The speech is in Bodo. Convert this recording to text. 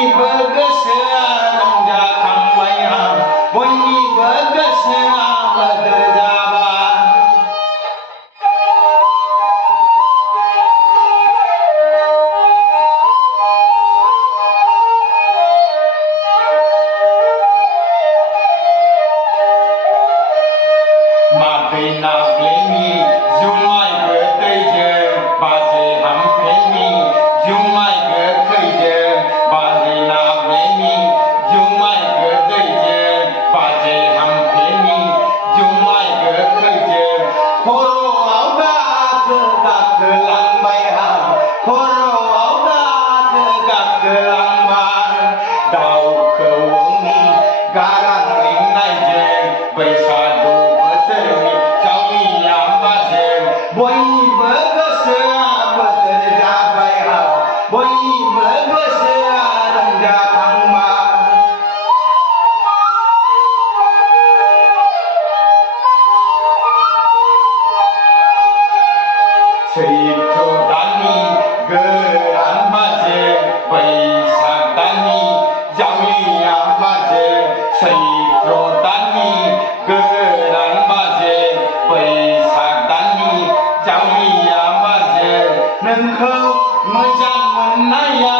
बयनिबो गोसोआ रंजाखांबायहां बयनिबो गोसोआ बोदोर जाबाय मादै नाग्लेनि जुमाय गोदैजों बाजै हामफेनि जुमाय गोखैजों बाजै नाग्लेनि जुमाय गोदैजों बाजै हामफेनि जुमाय गोखैजों खर'आव गाखोलांबायहां खर'आव गाखोलांबाय दाउ खौवौनि गारां रिंनायजों बैसागु बोथोरनि जावलिया बाजों बयनिबो गोसोआ बोदोर जाबायहां बयनिबो गोसोआ रंजाखांबाय सैथ्र दाननि गोरान बाजों बैसाग दाननि जावलिया बाजों सैथ्र दाननि गोरान बाजों बैसाग दाननि जावलिया बाजों नोंखौ मोजां मोननाया